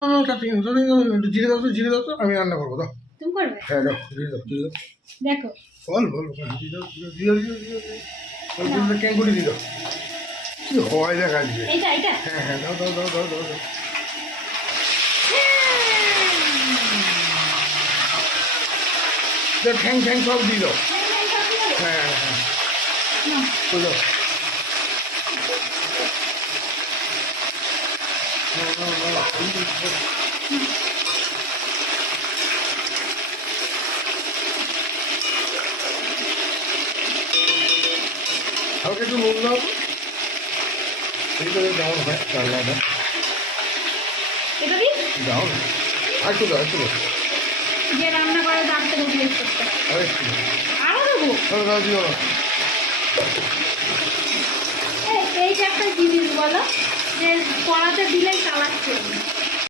একটু জিরে দাও তো, জিরে দাও তো, আমি রান্না করবো। দাও, তুমি করবে? হ্যাঁ দাও, জিরে দাও, জিরে দাও। দেখো বল বল, জিরে দাও, জিরে দাও, জিরে দাও, ক্যাঙ্গুরি দিয়ে দাও। কি হয় দেখ আজকে। এইটা এইটা হ্যাঁ হ্যাঁ, দাও দাও দাও দাও দাও দাও। ঠ্যাং ঠ্যাং সব দিয়ে দাও। হ্যাঁ হ্যাঁ হ্যাঁ, দাও দাও। হালকা একটু নুন দাও, এই করে দাও, হয় রান্নাটা এটা দিই দাও না, আর একটু দাও, একটু দাও, যে রান্না করে দাঁড়তে বসে করতে আর একটু দাও। আরো দেবো। দাও দিও না। এই যে একটা জিনিস বলো যে কড়াতে দিলেই কালার চলবে।